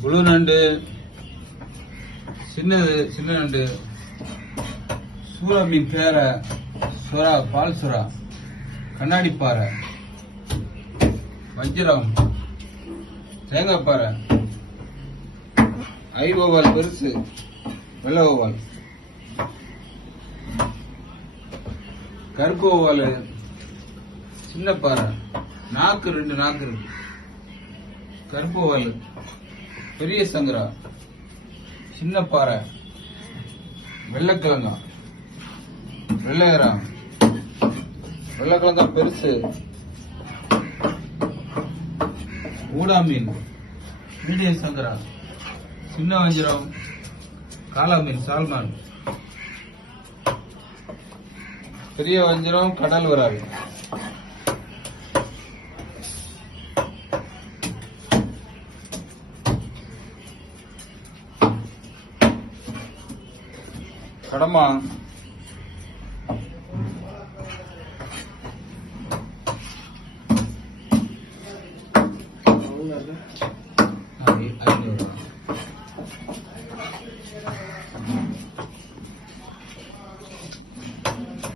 முழு நண்டு, சின்னது சின்ன நண்டு, சூறா மீன் கேரை, சுறா, பால் சுறா, கண்ணாடி பாறை, வஞ்சிரம், தேங்காய் பாறை, ஐஓவால் பெருசு, வெள்ளை ஓவால், கருப்பு ஓவால், சின்ன பாறை, நாக்கு 2 நாக்கு இருக்கு, கருப்பு ஓவால், பெரிய சங்கரா, சின்ன பாறை, வெள்ளைக்கிழங்கா, வெள்ளையரா, வெள்ளைக்கிழங்கா பெருசு, ஊடா மீன், மீடியம் சங்கரா, சின்ன வஞ்சிரம், காளா மீன், சால்மான், பெரிய வஞ்சிரம், கடல் வராது, கடமா,